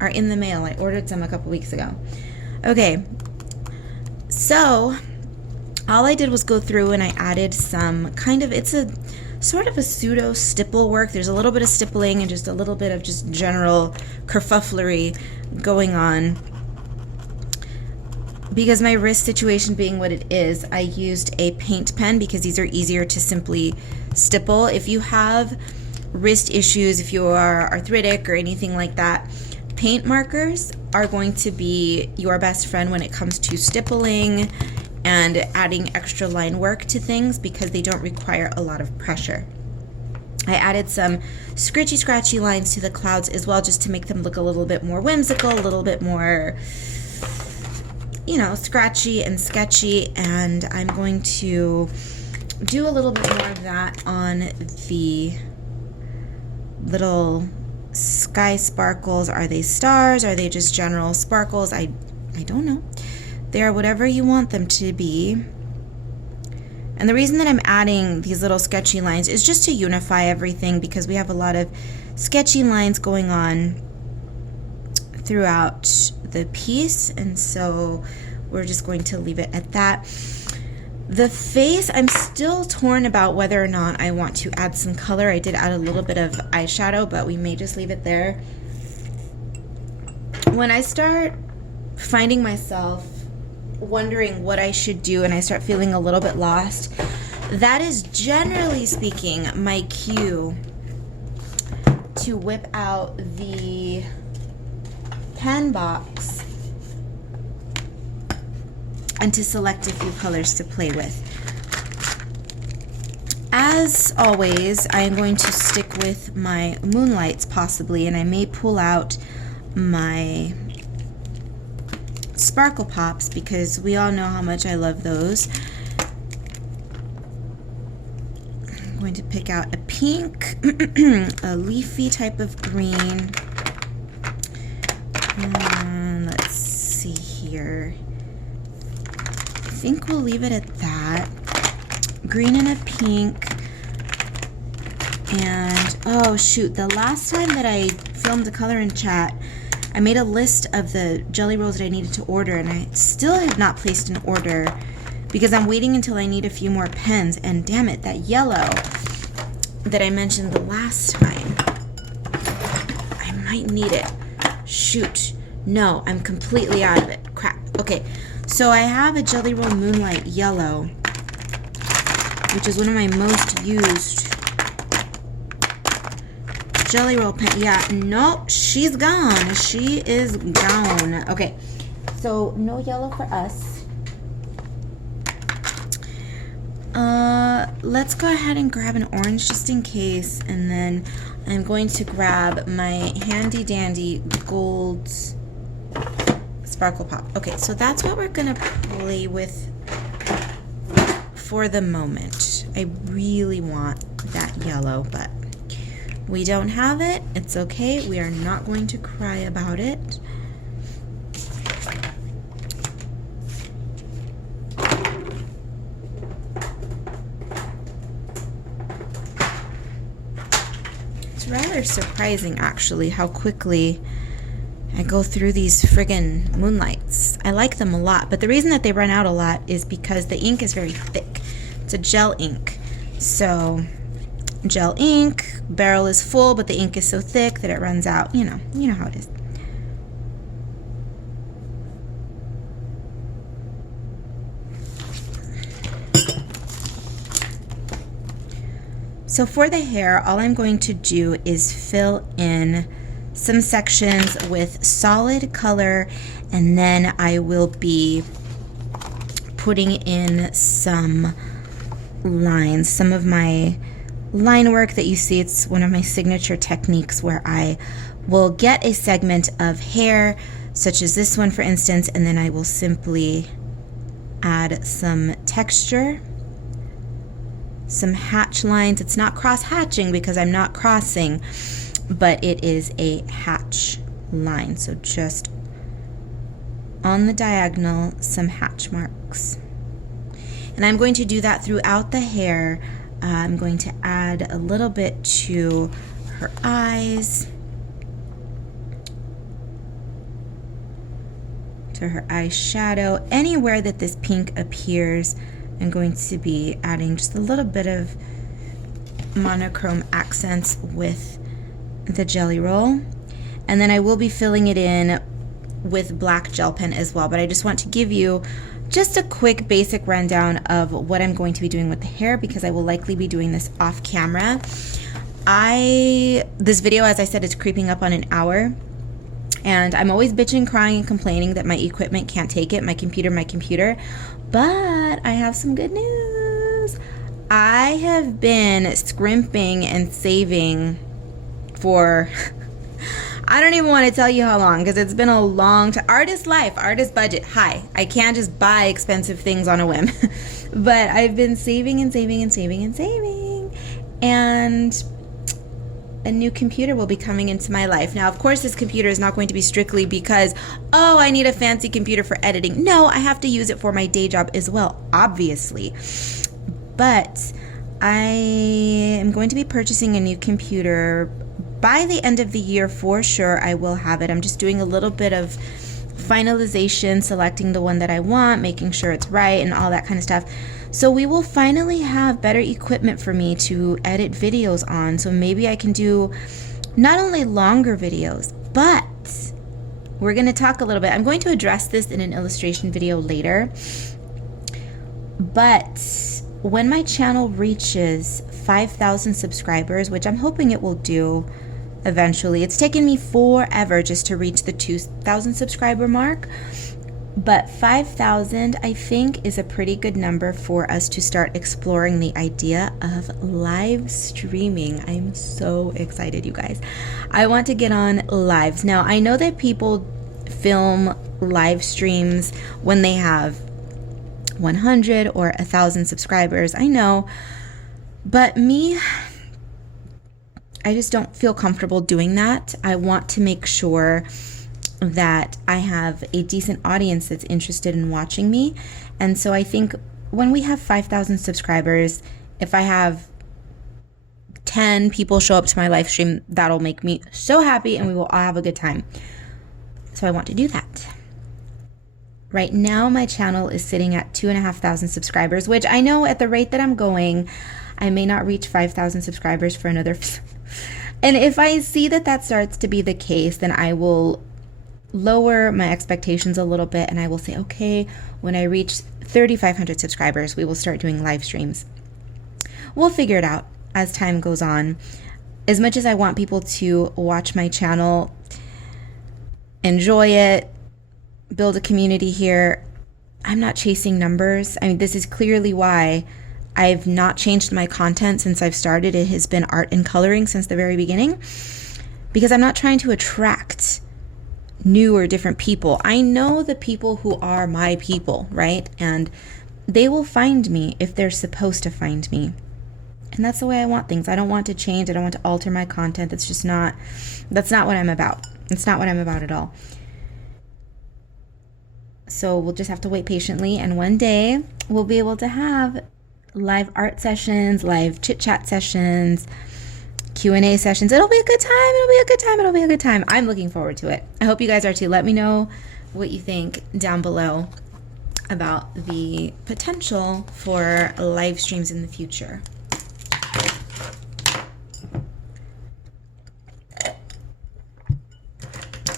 are in the mail. I ordered some a couple weeks ago. Okay, so all I did was go through and I added some it's a sort of a pseudo stipple work. There's a little bit of stippling and just a little bit of just general kerfufflery going on. Because my wrist situation being what it is, I used a paint pen because these are easier to simply stipple. If you have wrist issues, if you are arthritic or anything like that, paint markers are going to be your best friend when it comes to stippling and adding extra line work to things, because they don't require a lot of pressure. I added some scratchy lines to the clouds as well, just to make them look a little bit more whimsical, a little bit more, scratchy and sketchy. And I'm going to do a little bit more of that on the little sky sparkles. Are they stars? Are they just general sparkles? I don't know. They are whatever you want them to be. And the reason that I'm adding these little sketchy lines is just to unify everything, because we have a lot of sketchy lines going on throughout the piece, and so we're just going to leave it at that. The face, I'm still torn about whether or not I want to add some color. I did add a little bit of eyeshadow, but we may just leave it there. When I start finding myself wondering what I should do and I start feeling a little bit lost, that is generally speaking my cue to whip out the pen box and to select a few colors to play with. As always, I am going to stick with my Moonlights possibly, and I may pull out my Sparkle Pops because we all know how much I love those. I'm going to pick out a pink, a leafy type of green. Let's see here. I think we'll leave it at that. Green and a pink. And, oh shoot, the last time that I filmed a color in chat, I made a list of the jelly rolls that I needed to order, and I still have not placed an order because I'm waiting until I need a few more pens. And damn it, that yellow that I mentioned the last time, I might need it. Shoot. No, I'm completely out of it. Crap. Okay, so I have a Jelly Roll Moonlight Yellow, which is one of my most used Jelly Roll pen. Yeah, no, she's gone. She is gone. Okay, so no yellow for us. Let's go ahead and grab an orange just in case, and then I'm going to grab my handy dandy gold Sparkle Pop. Okay, so that's what we're gonna play with for the moment. I really want that yellow, but we don't have it. It's okay. We are not going to cry about it. It's rather surprising, actually, how quickly I go through these friggin' Moonlights. I like them a lot, but the reason that they run out a lot is because the ink is very thick. It's a gel ink. So, gel ink, barrel is full, but the ink is so thick that it runs out. You know how it is. So for the hair, all I'm going to do is fill in some sections with solid color, and then I will be putting in some lines. Some of my line work that you see, it's one of my signature techniques where I will get a segment of hair, such as this one for instance, and then I will simply add some texture, some hatch lines. It's not cross hatching because I'm not crossing, but it is a hatch line. So just on the diagonal, some hatch marks. And I'm going to do that throughout the hair. I'm going to add a little bit to her eyes, to her eyeshadow. Anywhere that this pink appears, I'm going to be adding just a little bit of monochrome accents with the Jelly Roll. And then I will be filling it in with black gel pen as well, but I just want to give you just a quick basic rundown of what I'm going to be doing with the hair because I will likely be doing this off camera. This video, as I said, is creeping up on an hour, and I'm always bitching, crying, and complaining that my equipment can't take it, my computer, but I have some good news. I have been scrimping and saving for I don't even want to tell you how long, because it's been a long time. Artist life, artist budget. Hi, I can't just buy expensive things on a whim. But I've been saving and saving and saving and saving. And a new computer will be coming into my life. Now, of course, this computer is not going to be strictly because, oh, I need a fancy computer for editing. No, I have to use it for my day job as well, obviously. But I am going to be purchasing a new computer. By the end of the year, for sure, I will have it. I'm just doing a little bit of finalization, selecting the one that I want, making sure it's right, and all that kind of stuff. So we will finally have better equipment for me to edit videos on. So maybe I can do not only longer videos, but we're going to talk a little bit. I'm going to address this in an illustration video later. But when my channel reaches 5,000 subscribers, which I'm hoping it will do eventually, it's taken me forever just to reach the 2,000 subscriber mark. But 5,000, I think, is a pretty good number for us to start exploring the idea of live streaming. I'm so excited, you guys. I want to get on lives. Now, I know that people film live streams when they have 100 or 1,000 subscribers. I know. But me, I just don't feel comfortable doing that. I want to make sure that I have a decent audience that's interested in watching me. And so I think when we have 5,000 subscribers, if I have 10 people show up to my live stream, that'll make me so happy and we will all have a good time. So I want to do that. Right now, my channel is sitting at 2,500 subscribers, which I know at the rate that I'm going, I may not reach 5,000 subscribers for another. And if I see that that starts to be the case, then I will lower my expectations a little bit and I will say, okay, when I reach 3,500 subscribers, we will start doing live streams. We'll figure it out as time goes on. As much as I want people to watch my channel, enjoy it, build a community here, I'm not chasing numbers. I mean, this is clearly why I've not changed my content since I've started. It has been art and coloring since the very beginning, because I'm not trying to attract new or different people. I know the people who are my people, right? And they will find me if they're supposed to find me. And that's the way I want things. I don't want to change. I don't want to alter my content. That's not what I'm about. It's not what I'm about at all. So we'll just have to wait patiently. And one day we'll be able to have live art sessions, live chit chat sessions, Q&A sessions. It'll be a good time. It'll be a good time. It'll be a good time. I'm looking forward to it. I hope you guys are too. Let me know what you think down below about the potential for live streams in the future.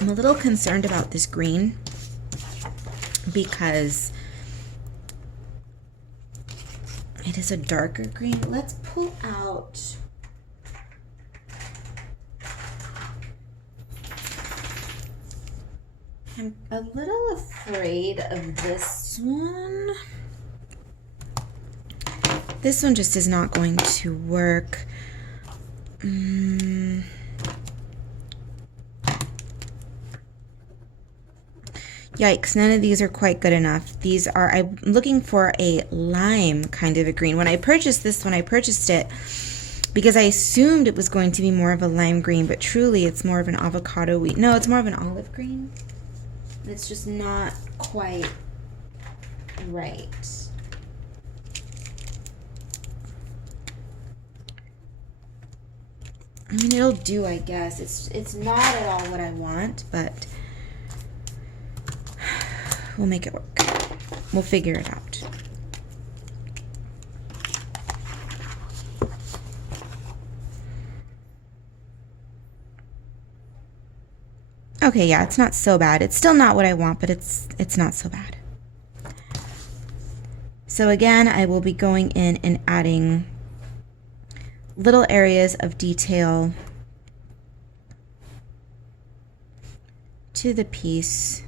I'm a little concerned about this green because it is a darker green. Let's pull out I'm a little afraid of this one. This one just is not going to work. Yikes, none of these are quite good enough. These are, I'm looking for a lime kind of a green. When I purchased this one, I purchased it because I assumed it was going to be more of a lime green, but truly it's more of an avocado-y. No, it's more of an olive green. It's just not quite right. I mean, it'll do, I guess. It's not at all what I want, but we'll make it work. We'll figure it out. Okay, yeah, it's not so bad. It's still not what I want, but it's not so bad. So again, I will be going in and adding little areas of detail to the piece.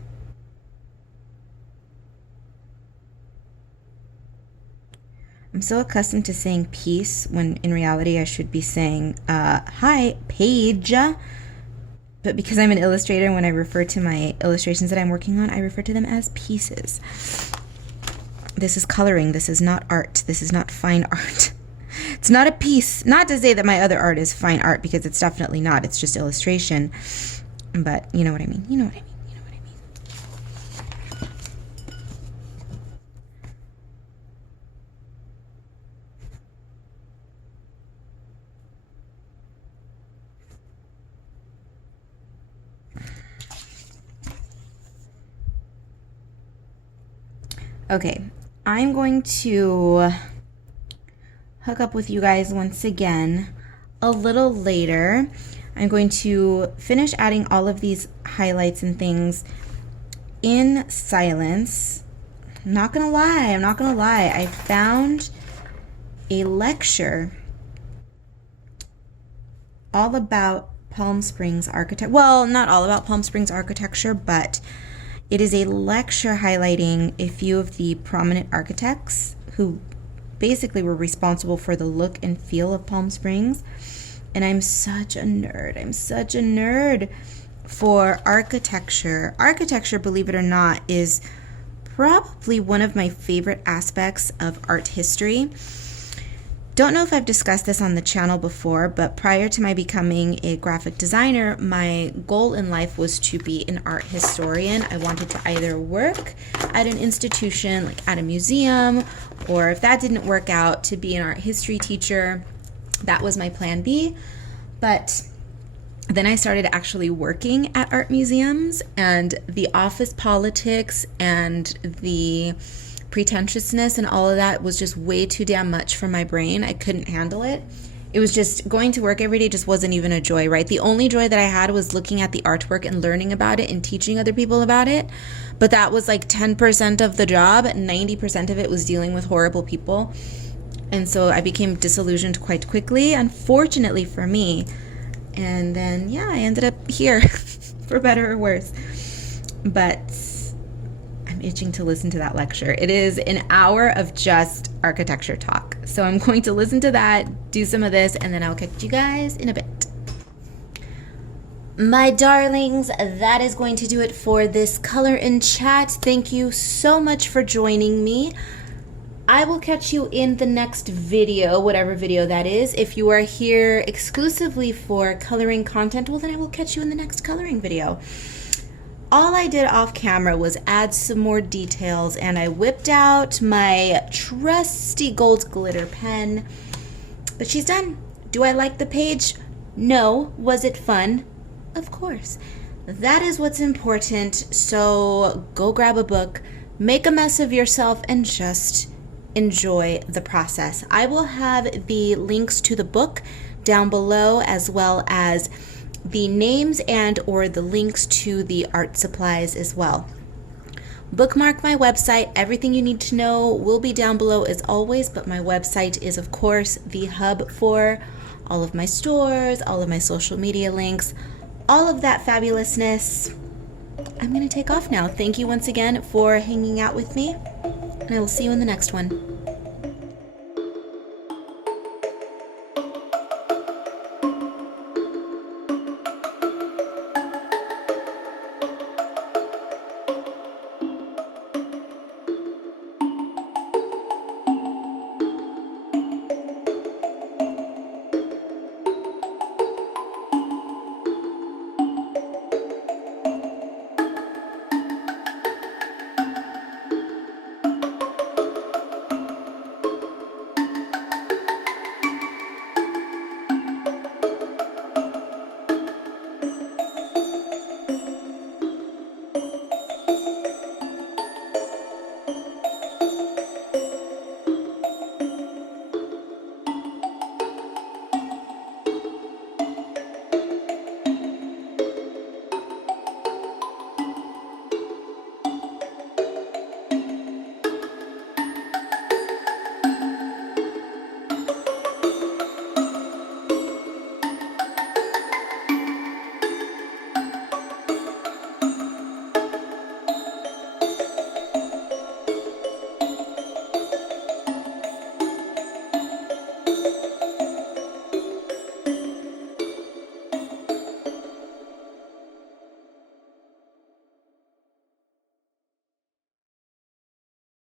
I'm so accustomed to saying piece when in reality I should be saying, hi, page. But because I'm an illustrator, when I refer to my illustrations that I'm working on, I refer to them as pieces. This is coloring. This is not art. This is not fine art. It's not a piece. Not to say that my other art is fine art, because it's definitely not. It's just illustration. But you know what I mean. You know what I mean. You know what I mean. Okay, I'm going to hook up with you guys once again a little later. I'm going to finish adding all of these highlights and things in silence. I'm not gonna lie, I found a lecture all about Palm Springs architecture. Well, not all about Palm Springs architecture, but it is a lecture highlighting a few of the prominent architects who basically were responsible for the look and feel of Palm Springs. And I'm such a nerd. I'm such a nerd for architecture. Architecture, believe it or not, is probably one of my favorite aspects of art history. Don't know if I've discussed this on the channel before, but prior to my becoming a graphic designer, my goal in life was to be an art historian. I wanted to either work at an institution, like at a museum, or if that didn't work out, to be an art history teacher. That was my plan B. But then I started actually working at art museums, and the office politics and the pretentiousness and all of that was just way too damn much for my brain. I couldn't handle it. It was just going to work every day just wasn't even a joy, right? The only joy that I had was looking at the artwork and learning about it and teaching other people about it. But that was like 10% of the job. 90% of it was dealing with horrible people. And so I became disillusioned quite quickly, unfortunately for me. And then, yeah, I ended up here for better or worse. But I'm itching to listen to that lecture. It is an hour of just architecture talk. So I'm going to listen to that, do some of this, and then I'll catch you guys in a bit. My darlings, that is going to do it for this Color and Chat. Thank you so much for joining me. I will catch you in the next video, whatever video that is. If you are here exclusively for coloring content, well, then I will catch you in the next coloring video. All I did off camera was add some more details, and I whipped out my trusty gold glitter pen. But she's done. Do I like the page? No. Was it fun? Of course. That is what's important. So go grab a book, make a mess of yourself, and just enjoy the process. I will have the links to the book down below, as well as the names and or the links to the art supplies as well. Bookmark my website. Everything you need to know will be down below as always, but my website is of course the hub for all of my stores, all of my social media links, all of that fabulousness. I'm gonna take off now. Thank you once again for hanging out with me, and I will see you in the next one.